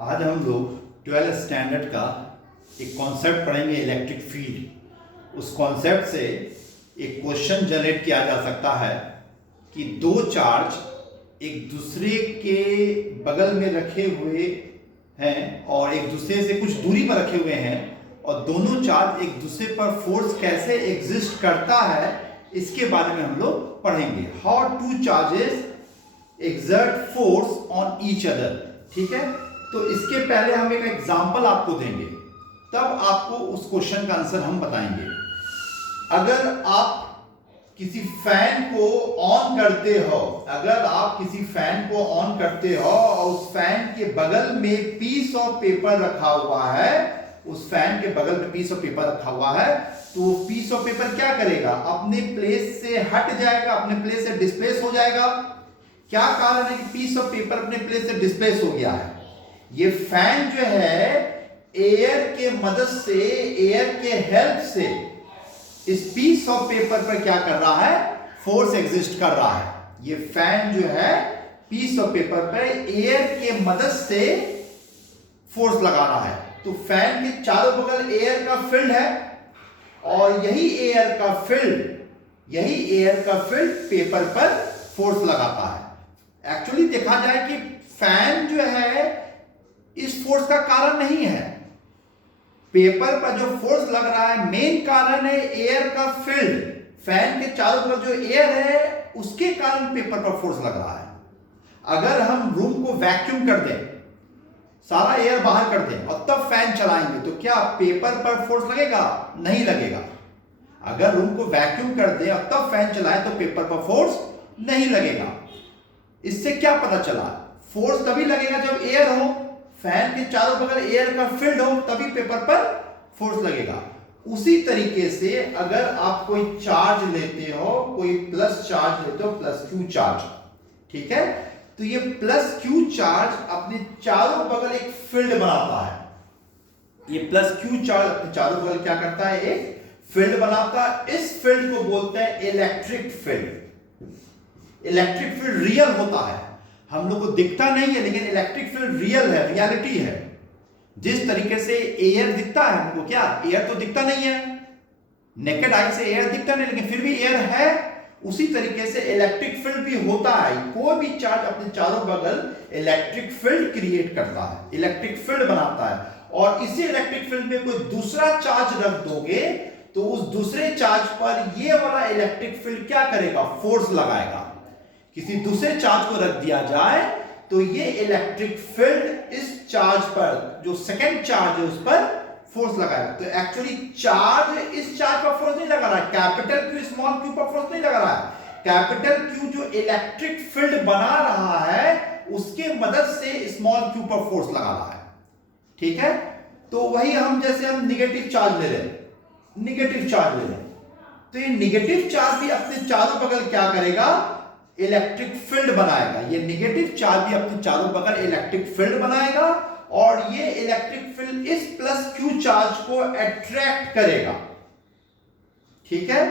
आज हम लोग 12th स्टैंडर्ड का एक कॉन्सेप्ट पढ़ेंगे, इलेक्ट्रिक फील्ड। उस कॉन्सेप्ट से एक क्वेश्चन जनरेट किया जा सकता है कि दो चार्ज एक दूसरे के बगल में रखे हुए हैं और एक दूसरे से कुछ दूरी पर रखे हुए हैं, और दोनों चार्ज एक दूसरे पर फोर्स कैसे एग्जिस्ट करता है इसके बारे में हम लोग पढ़ेंगे। How two charges exert force on each other. ठीक है, तो इसके पहले हम एक एग्जांपल आपको देंगे, तब आपको उस क्वेश्चन का आंसर हम बताएंगे। अगर आप किसी फैन को ऑन करते हो, अगर आप किसी फैन को ऑन करते हो और उस फैन के बगल में पीस ऑफ पेपर रखा हुआ है, उस फैन के बगल में पीस ऑफ पेपर रखा हुआ है, तो पीस ऑफ पेपर क्या करेगा? अपने प्लेस से हट जाएगा, अपने प्लेस से डिस्प्लेस हो जाएगा। क्या कारण है कि पीस ऑफ पेपर अपने प्लेस से डिस्प्लेस हो गया है? ये फैन जो है एयर के मदद से, एयर के हेल्प से इस पीस ऑफ पेपर पर क्या कर रहा है? फोर्स एग्जिस्ट कर रहा है। ये फैन जो है पीस ऑफ पेपर पर एयर के मदद से फोर्स लगा रहा है। तो फैन के चारों बगल एयर का फील्ड है और यही एयर का फील्ड पेपर पर फोर्स लगाता है। एक्चुअली देखा जाए कि फैन जो है इस फोर्स का कारण नहीं है। पेपर पर जो फोर्स लग रहा है मेन कारण है एयर का फील्ड। फैन के चारों तरफ जो एयर है उसके कारण पेपर पर फोर्स लग रहा है। अगर हम रूम को वैक्यूम कर दें, सारा एयर बाहर कर दें और तब फैन चलाएंगे, तो क्या पेपर पर फोर्स लगेगा? नहीं लगेगा। अगर रूम को वैक्यूम कर दें और तब फैन चलाएं तो पेपर पर फोर्स नहीं लगेगा। इससे क्या पता चला? फोर्स तभी लगेगा जब एयर हो, फैन के चारों बगल एयर का फील्ड हो, तभी पेपर पर फोर्स लगेगा। उसी तरीके से अगर आप कोई चार्ज लेते हो, कोई प्लस चार्ज लेते हो, प्लस क्यू चार्ज, ठीक है, तो ये प्लस क्यू चार्ज अपने चारों बगल एक फील्ड बनाता है। ये प्लस क्यू चार्ज अपने चारों बगल क्या करता है? एक फील्ड बनाता है। इस फील्ड को बोलते हैं electric field. Electric field real होता है, हम लोग को दिखता नहीं है, लेकिन इलेक्ट्रिक फील्ड रियल है, रियलिटी है। जिस तरीके से एयर दिखता है हमको, क्या एयर तो दिखता नहीं है, नेकेड आई से एयर दिखता नहीं, लेकिन फिर भी एयर है। उसी तरीके से इलेक्ट्रिक फील्ड भी होता है। कोई भी चार्ज अपने चारों बगल इलेक्ट्रिक फील्ड क्रिएट करता है, इलेक्ट्रिक फील्ड बनाता है। और इसी इलेक्ट्रिक फील्ड में कोई दूसरा चार्ज रख दोगे तो उस दूसरे चार्ज पर ये वाला इलेक्ट्रिक फील्ड क्या करेगा? फोर्स लगाएगा। किसी दूसरे चार्ज को रख दिया जाए तो ये इलेक्ट्रिक फील्ड इस चार्ज पर, जो सेकंड चार्ज है, उस पर फोर्स लगाएगा। तो एक्चुअली चार्ज इस चार्ज पर फोर्स नहीं लगा रहा है, कैपिटल क्यू स्मॉल क्यू पर फोर्स नहीं लगा रहा है। कैपिटल क्यू जो इलेक्ट्रिक फील्ड बना रहा है उसके मदद से स्मॉल क्यू पर फोर्स लगा रहा है। ठीक है, तो वही हम जैसे हम निगेटिव चार्ज ले लें, तो ये निगेटिव चार्ज भी अपने चारों बगल क्या करेगा? इलेक्ट्रिक फील्ड बनाएगा। ये नेगेटिव चार्ज भी अपने चारों बगल इलेक्ट्रिक फील्ड बनाएगा और ये इलेक्ट्रिक फील्ड इस प्लस क्यू चार्ज को अट्रैक्ट करेगा। ठीक है,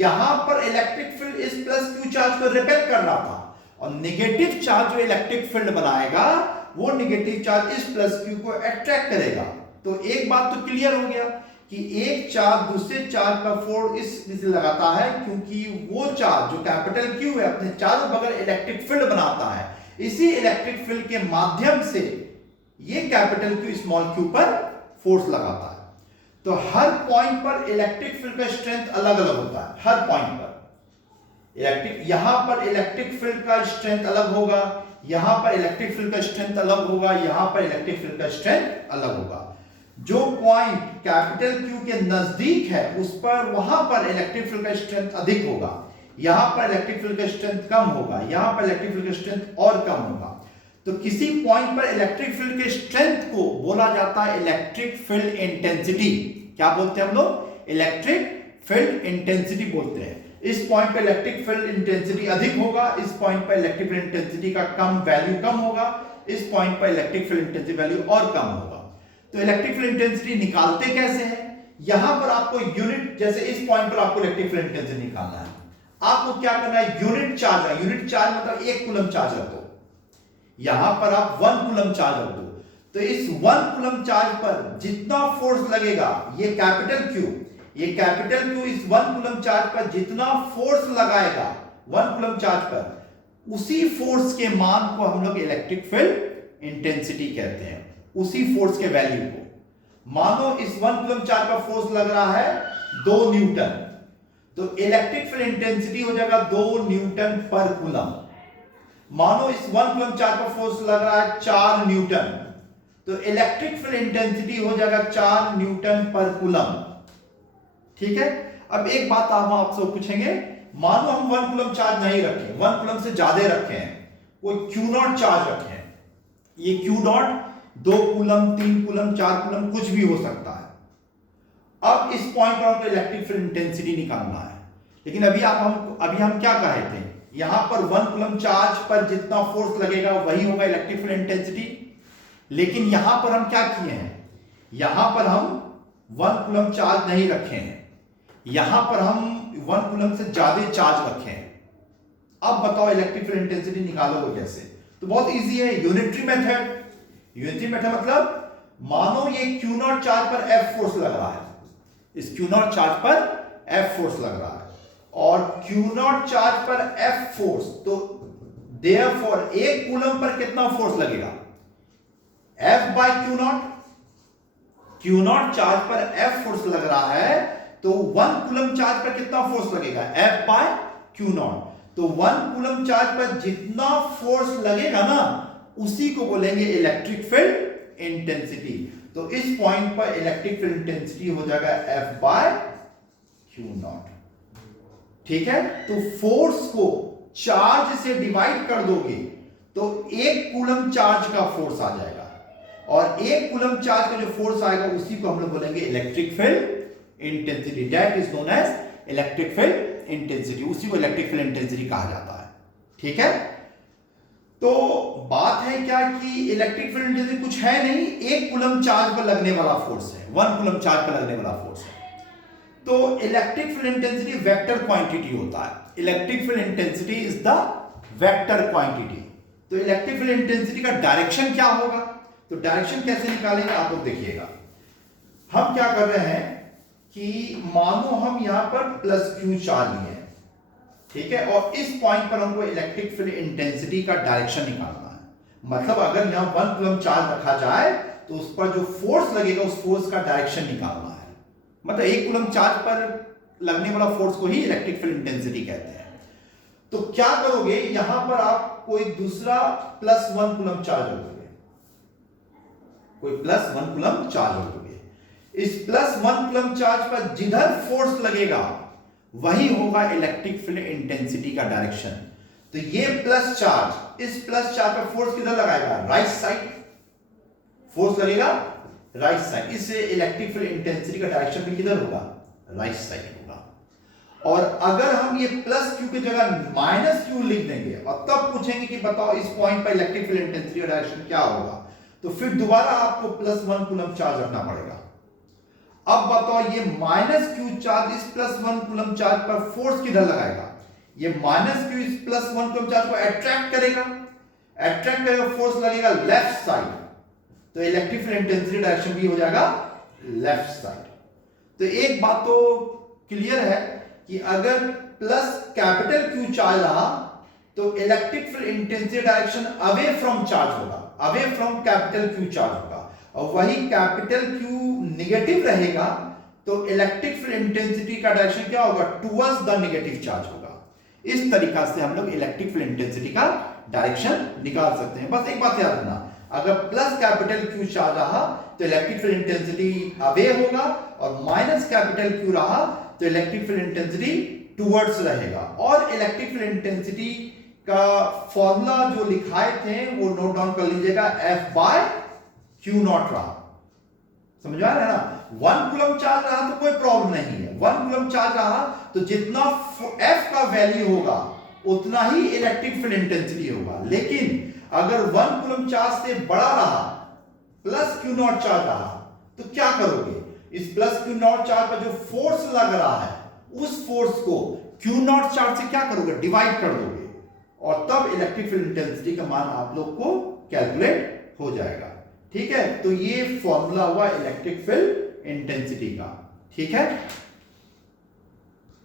यहां पर इलेक्ट्रिक फील्ड इस प्लस क्यू चार्ज को रिपेल कर रहा था, और नेगेटिव चार्ज जो इलेक्ट्रिक फील्ड बनाएगा वो नेगेटिव चार्ज इस प्लस क्यू को अट्रैक्ट करेगा। तो एक बात तो क्लियर हो गया कि एक चार्ज दूसरे चार्ज पर फोर्स इसलिए लगाता है क्योंकि वो चार्ज जो कैपिटल क्यू है अपने चारों बगल इलेक्ट्रिक फील्ड बनाता है। इसी इलेक्ट्रिक फील्ड के माध्यम से ये कैपिटल क्यू स्मॉल क्यू पर फोर्स लगाता है। तो हर पॉइंट पर इलेक्ट्रिक फील्ड का स्ट्रेंथ अलग अलग होता है। हर पॉइंट पर यहां पर इलेक्ट्रिक फील्ड का स्ट्रेंथ अलग होगा, यहां पर इलेक्ट्रिक फील्ड का स्ट्रेंथ अलग होगा, यहां पर इलेक्ट्रिक फील्ड का स्ट्रेंथ अलग होगा। जो पॉइंट कैपिटल क्यू के नजदीक है उस पर, वहां पर इलेक्ट्रिक फील्ड का स्ट्रेंथ अधिक होगा, यहां पर इलेक्ट्रिक फील्ड का स्ट्रेंथ कम होगा, यहां पर इलेक्ट्रिक फील्ड का स्ट्रेंथ और कम होगा। तो किसी पॉइंट पर इलेक्ट्रिक फील्ड के स्ट्रेंथ को बोला जाता है इलेक्ट्रिक फील्ड इंटेंसिटी। क्या बोलते हैं हम लोग? इलेक्ट्रिक फील्ड इंटेंसिटी बोलते हैं। इस पॉइंट पर इलेक्ट्रिक फील्ड इंटेंसिटी अधिक होगा, इस पॉइंट पर इलेक्ट्रिक फील्ड इंटेंसिटी का वैल्यू कम होगा, इस पॉइंट पर इलेक्ट्रिक फील्ड इंटेंसिटी वैल्यू और कम होगा। तो इलेक्ट्रिक फील्ड इंटेंसिटी निकालते कैसे हैं? यहां पर आपको यूनिट, जैसे इस पॉइंट पर आपको इलेक्ट्रिक फील्ड इंटेंसिटी निकालना है, आपको क्या करना है? यूनिट चार्ज मतलब 1 कूलम चार्ज रख दो। यहां पर आप 1 कूलम चार्ज रख दो, तो तो इस 1 कूलम चार्ज पर जितना फोर्स लगेगा, ये कैपिटल Q इस 1 कूलम चार्ज पर जितना फोर्स लगाएगा 1 कूलम चार्ज पर, उसी फोर्स के मान को हम लोग इलेक्ट्रिक फील्ड इंटेंसिटी कहते हैं। उसी फोर्स के वैल्यू को, मानो इस 1 कूलम चार्ज पर फोर्स लग रहा है 2 न्यूटन, तो इलेक्ट्रिक फील्ड इंटेंसिटी हो जाएगा 2 न्यूटन पर कूलम। मानो इस 1 कूलम चार्ज पर फोर्स लग रहा है 4 न्यूटन, तो इलेक्ट्रिक फील्ड इंटेंसिटी हो जाएगा 4 न्यूटन पर कूलम। ठीक है। अब एक बात हम आपसे पूछेंगे, मानो हम 1 कूलम चार्ज नहीं रखे, 1 कूलम से ज्यादा रखे हैं, कोई Q0 चार्ज रखे हैं, ये Q0 2 कूलम 3 कूलम 4 कूलम कुछ भी हो सकता है। अब इस पॉइंट पर हमको इलेक्ट्रिक फील्ड इंटेंसिटी निकालना है। लेकिन अभी हम क्या कहे थे, यहां पर 1 कूलम चार्ज पर जितना फोर्स लगेगा वही होगा इलेक्ट्रिक फील्ड इंटेंसिटी। लेकिन यहां पर हम क्या किए हैं, यहां पर हम 1 कूलम चार्ज नहीं रखे हैं, यहां पर हम 1 कूलम से ज्यादा चार्ज रखे हैं। अब बताओ इलेक्ट्रिक फील्ड इंटेंसिटी निकालोगे कैसे? तो बहुत इजी है, यूनिटरी मेथड। यूनिटरी मेथड मतलब मानो ये Q0 चार्ज पर F फोर्स लग रहा है, इस Q0 चार्ज पर F फोर्स लग रहा है, और Q0 चार्ज पर F फोर्स, तो देयरफॉर 1 कूलम पर कितना फोर्स लगेगा? F by Q0। Q0 charge पर F फोर्स लग रहा है, तो 1 कूलम चार्ज पर कितना फोर्स लगेगा? F by Q0। तो 1 कूलम चार्ज पर जितना फोर्स लगेगा ना, उसी को बोलेंगे इलेक्ट्रिक फील्ड इंटेंसिटी। तो इस पॉइंट पर इलेक्ट्रिक फील्ड इंटेंसिटी हो जाएगा F बाय Q0। ठीक है। तो फोर्स को चार्ज से डिवाइड कर दोगे तो 1 कूलम चार्ज का फोर्स आ जाएगा, और 1 कूलम चार्ज का जो फोर्स आएगा उसी को हम लोग बोलेंगे electric field intensity. That is known as electric field intensity, उसी को इलेक्ट्रिक फील्ड इंटेंसिटी कहा जाता है। ठीक है। तो बात है क्या कि इलेक्ट्रिक फील्ड इंटेंसिटी कुछ है नहीं, 1 कूलम चार्ज पर लगने वाला फोर्स है, 1 कूलम चार्ज पर लगने वाला फोर्स है। तो electric field intensity vector quantity होता है। Electric field intensity is the vector quantity. तो इलेक्ट्रिक फील्ड इंटेंसिटी का डायरेक्शन क्या होगा? तो डायरेक्शन कैसे निकालेंगे आप लोग देखिएगा। हम क्या कर रहे हैं कि मानो हम यहां पर प्लस Q चार्ज लिए, ठीक है, और इस पॉइंट पर हमको इलेक्ट्रिक फील्ड इंटेंसिटी का डायरेक्शन निकालना है। मतलब अगर यहां 1 कूलम चार्ज रखा जाए तो उस पर जो फोर्स लगेगा उस फोर्स का डायरेक्शन निकालना है। मतलब 1 कूलम चार्ज पर लगने वाला फोर्स को ही इलेक्ट्रिक फील्ड इंटेंसिटी कहते हैं। तो क्या करोगे, यहां पर आप कोई दूसरा प्लस 1 कूलम चार्ज रखोगे, कोई प्लस 1 कूलम चार्ज रखोगे। इस प्लस 1 कूलम चार्ज पर जिधर फोर्स लगेगा वही होगा इलेक्ट्रिक फील्ड इंटेंसिटी का डायरेक्शन। तो ये प्लस चार्ज, इस प्लस चार्ज पर फोर्स किधर लगाएगा? राइट साइड फोर्स लगेगा, राइट साइड। इससे इलेक्ट्रिक फील्ड इंटेंसिटी का डायरेक्शन भी किधर होगा? राइट साइड होगा। और अगर हम ये प्लस Q की जगह माइनस Q लिख देंगे और तब पूछेंगे कि बताओ इस पॉइंट पर इलेक्ट्रिक फील्ड इंटेंसिटी का डायरेक्शन क्या होगा, तो फिर दोबारा आपको प्लस 1 कूलम चार्ज रखना पड़ेगा। अब बताओ ये माइनस Q चार्ज इस प्लस 1 कूलम चार्ज पर फोर्स किधर लगाएगा? ये माइनस Q इस प्लस 1 कूलम चार्ज को अट्रैक्ट करेगा, फोर्स लगेगा लेफ्ट साइड, तो इलेक्ट्रिक फील्ड इंटेंसिटी डायरेक्शन भी हो जाएगा लेफ्ट साइड। तो एक बात तो क्लियर है कि अगर प्लस कैपिटल Q चार्ज रहा तो electric field intensity direction away from charge होगा, away from capital Q charge होगा। और वही कैपिटल Q नेगेटिव रहेगा तो इलेक्ट्रिक फील्ड इंटेंसिटी का डायरेक्शन क्या होगा? टुवर्ड्स द नेगेटिव चार्ज होगा। इस तरीका से हम लोग इलेक्ट्रिक फील्ड इंटेंसिटी का डायरेक्शन निकाल सकते हैं। बस एक बात याद रखना, अगर प्लस कैपिटल Q चार्ज रहा तो इलेक्ट्रिक फील्ड इंटेंसिटी अवे होगा, और माइनस कैपिटल Q रहा तो इलेक्ट्रिक फील्ड इंटेंसिटी टुवर्ड्स रहेगा। और इलेक्ट्रिक फील्ड इंटेंसिटी का फॉर्मूला जो लिखाए थे वो नोट डाउन कर लीजिएगा, F बाय Q0 रहा। समझ आ रहा है ना? 1 कूलम चार्ज रहा तो कोई प्रॉब्लम नहीं है, 1 कूलम चार्ज रहा तो जितना F का वैल्यू होगा उतना ही इलेक्ट्रिक फील्ड इंटेंसिटी होगा। लेकिन अगर 1 कूलम चार्ज से बड़ा रहा, प्लस Q0 चार्ज रहा, तो क्या करोगे? इस प्लस Q0 चार्ज पर जो फोर्स लग रहा है उस फोर्स को Q0 चार्ज से क्या करोगे? डिवाइड कर दोगे, और तब इलेक्ट्रिक फील्ड इंटेंसिटी का मान आप लोग को कैलकुलेट हो जाएगा। ठीक है, तो ये फॉर्मूला हुआ इलेक्ट्रिक फील्ड इंटेंसिटी का। ठीक है।